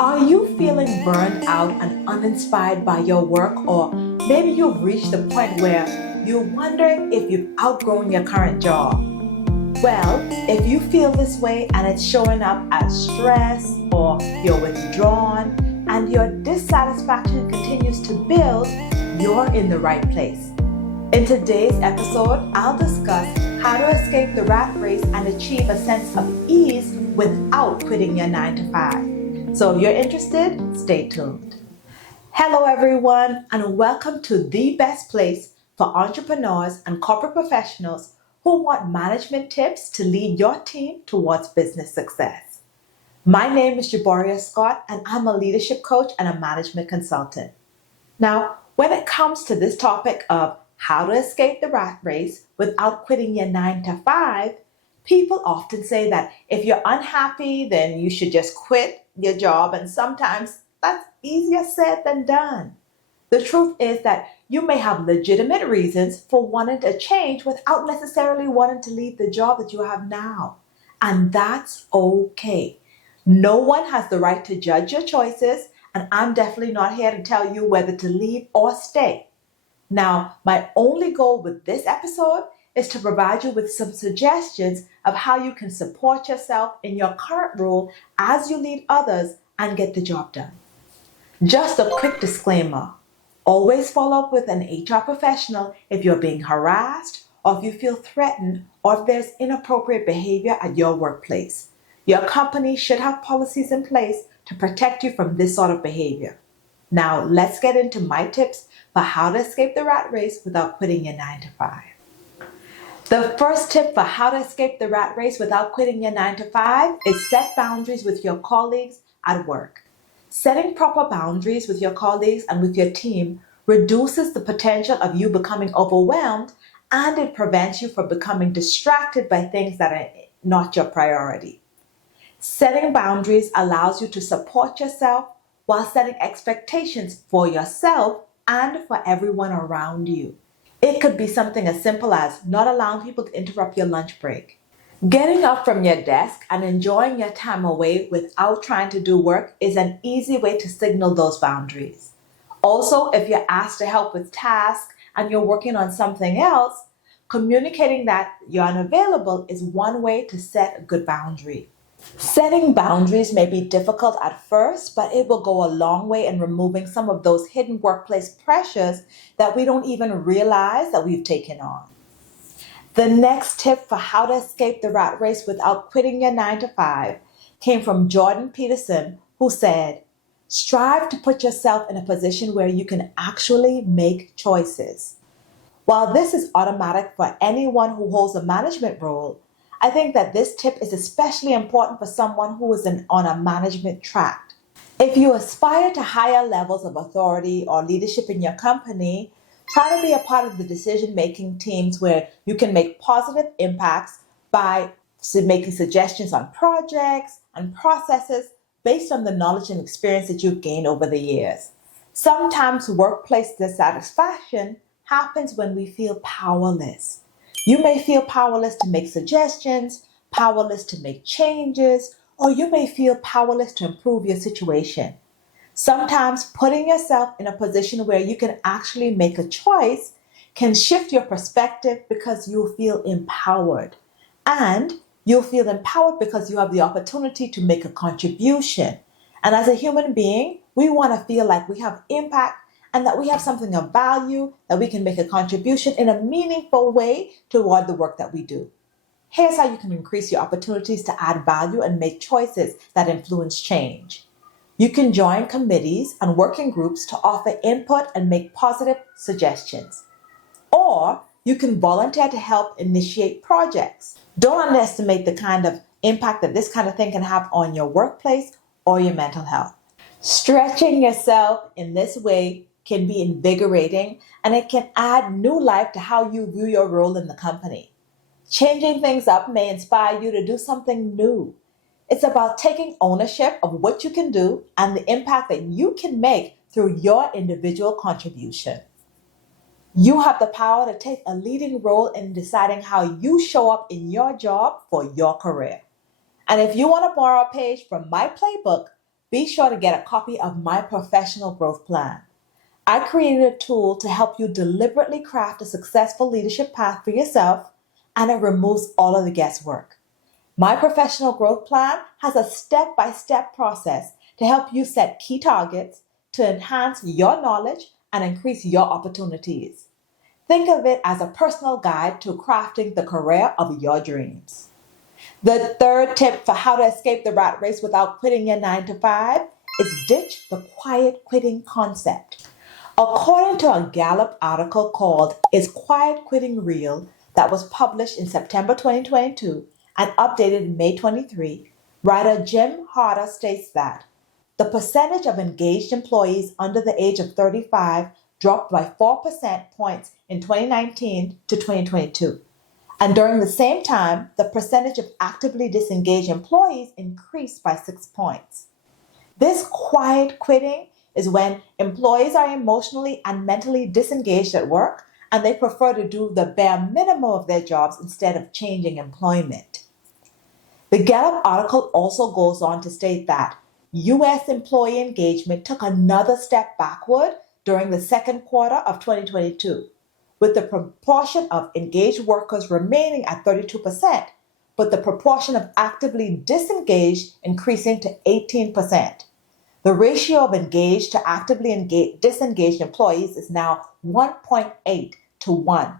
Are you feeling burned out and uninspired by your work, or maybe you've reached the point where you're wondering if you've outgrown your current job? Well, if you feel this way and it's showing up as stress, or you're withdrawn and your dissatisfaction continues to build, you're in the right place. In today's episode, I'll discuss how to escape the rat race and achieve a sense of ease without quitting your 9 to 5. So if you're interested, stay tuned. Hello everyone, and welcome to the best place for entrepreneurs and corporate professionals who want management tips to lead your team towards business success. My name is Jaboria Scott, and I'm a leadership coach and a management consultant. Now, when it comes to this topic of how to escape the rat race without quitting your 9 to 5, people often say that if you're unhappy, then you should just quit your job, and sometimes that's easier said than done. The truth is that you may have legitimate reasons for wanting a change without necessarily wanting to leave the job that you have now. And that's okay. No one has the right to judge your choices, and I'm definitely not here to tell you whether to leave or stay. Now, my only goal with this episode is to provide you with some suggestions of how you can support yourself in your current role as you lead others and get the job done. Just a quick disclaimer. Always follow up with an HR professional if you're being harassed, or if you feel threatened, or if there's inappropriate behavior at your workplace. Your company should have policies in place to protect you from this sort of behavior. Now, let's get into my tips for how to escape the rat race without quitting your 9 to 5. The first tip for how to escape the rat race without quitting your 9 to 5 is set boundaries with your colleagues at work. Setting proper boundaries with your colleagues and with your team reduces the potential of you becoming overwhelmed, and it prevents you from becoming distracted by things that are not your priority. Setting boundaries allows you to support yourself while setting expectations for yourself and for everyone around you. It could be something as simple as not allowing people to interrupt your lunch break. Getting up from your desk and enjoying your time away without trying to do work is an easy way to signal those boundaries. Also, if you're asked to help with tasks and you're working on something else, communicating that you're unavailable is one way to set a good boundary. Setting boundaries may be difficult at first, but it will go a long way in removing some of those hidden workplace pressures that we don't even realize that we've taken on. The next tip for how to escape the rat race without quitting your 9 to 5 came from Jordan Peterson, who said, "Strive to put yourself in a position where you can actually make choices." While this is automatic for anyone who holds a management role, I think that this tip is especially important for someone who is on a management track. If you aspire to higher levels of authority or leadership in your company, try to be a part of the decision-making teams where you can make positive impacts by making suggestions on projects and processes based on the knowledge and experience that you've gained over the years. Sometimes workplace dissatisfaction happens when we feel powerless. You may feel powerless to make suggestions, powerless to make changes, or you may feel powerless to improve your situation. Sometimes putting yourself in a position where you can actually make a choice can shift your perspective because you'll feel empowered. And you'll feel empowered because you have the opportunity to make a contribution. And as a human being, we want to feel like we have impact and that we have something of value, that we can make a contribution in a meaningful way toward the work that we do. Here's how you can increase your opportunities to add value and make choices that influence change. You can join committees and working groups to offer input and make positive suggestions. Or you can volunteer to help initiate projects. Don't underestimate the kind of impact that this kind of thing can have on your workplace or your mental health. Stretching yourself in this way can be invigorating, and it can add new life to how you view your role in the company. Changing things up may inspire you to do something new. It's about taking ownership of what you can do and the impact that you can make through your individual contribution. You have the power to take a leading role in deciding how you show up in your job for your career. And if you want to borrow a page from my playbook, be sure to get a copy of my professional growth plan. I created a tool to help you deliberately craft a successful leadership path for yourself, and it removes all of the guesswork. My professional growth plan has a step-by-step process to help you set key targets to enhance your knowledge and increase your opportunities. Think of it as a personal guide to crafting the career of your dreams. The third tip for how to escape the rat race without quitting your 9 to 5 is ditch the quiet quitting concept. According to a Gallup article called Is Quiet Quitting Real? That was published in September 2022 and updated in May 23, writer Jim Harder states that the percentage of engaged employees under the age of 35 dropped by 4% points in 2019 to 2022. And during the same time, the percentage of actively disengaged employees increased by 6 points. This quiet quitting is when employees are emotionally and mentally disengaged at work and they prefer to do the bare minimum of their jobs instead of changing employment. The Gallup article also goes on to state that U.S. employee engagement took another step backward during the second quarter of 2022, with the proportion of engaged workers remaining at 32%, but the proportion of actively disengaged increasing to 18%. The ratio of engaged to actively disengaged employees is now 1.8 to 1,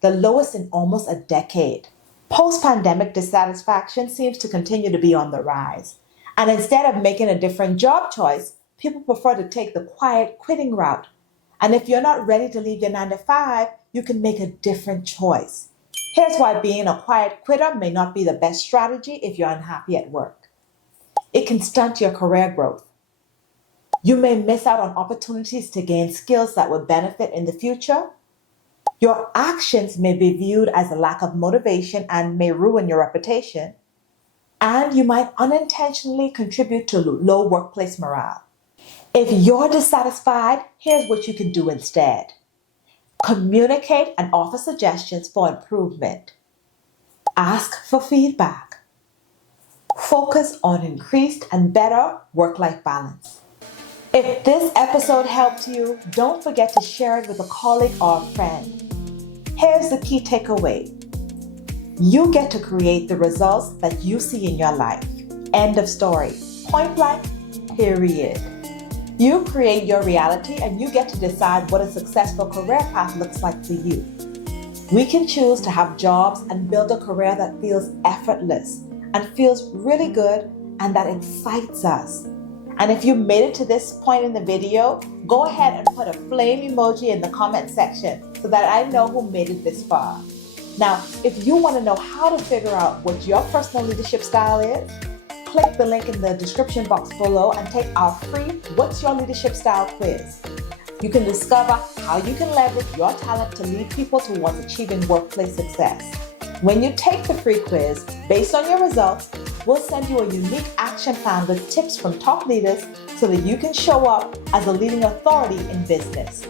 the lowest in almost a decade. Post-pandemic dissatisfaction seems to continue to be on the rise. And instead of making a different job choice, people prefer to take the quiet quitting route. And if you're not ready to leave your 9 to 5, you can make a different choice. Here's why being a quiet quitter may not be the best strategy if you're unhappy at work. It can stunt your career growth. You may miss out on opportunities to gain skills that will benefit in the future. Your actions may be viewed as a lack of motivation and may ruin your reputation. And you might unintentionally contribute to low workplace morale. If you're dissatisfied, here's what you can do instead. Communicate and offer suggestions for improvement. Ask for feedback. Focus on increased and better work-life balance. If this episode helped you, don't forget to share it with a colleague or a friend. Here's the key takeaway. You get to create the results that you see in your life. End of story. Point blank, period. You create your reality and you get to decide what a successful career path looks like for you. We can choose to have jobs and build a career that feels effortless and feels really good and that excites us. And if you made it to this point in the video, go ahead and put a flame emoji in the comment section so that I know who made it this far. Now, if you want to know how to figure out what your personal leadership style is, click the link in the description box below and take our free What's Your Leadership Style quiz. You can discover how you can leverage your talent to lead people towards achieving workplace success. When you take the free quiz, based on your results, we'll send you a unique action plan with tips from top leaders so that you can show up as a leading authority in business.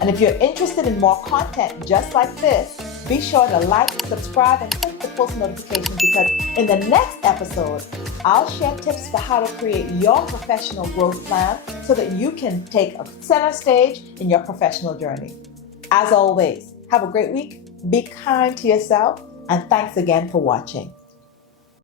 And if you're interested in more content just like this, be sure to like, subscribe, and click the post notification because in the next episode, I'll share tips for how to create your professional growth plan so that you can take a center stage in your professional journey. As always, have a great week, be kind to yourself, and thanks again for watching.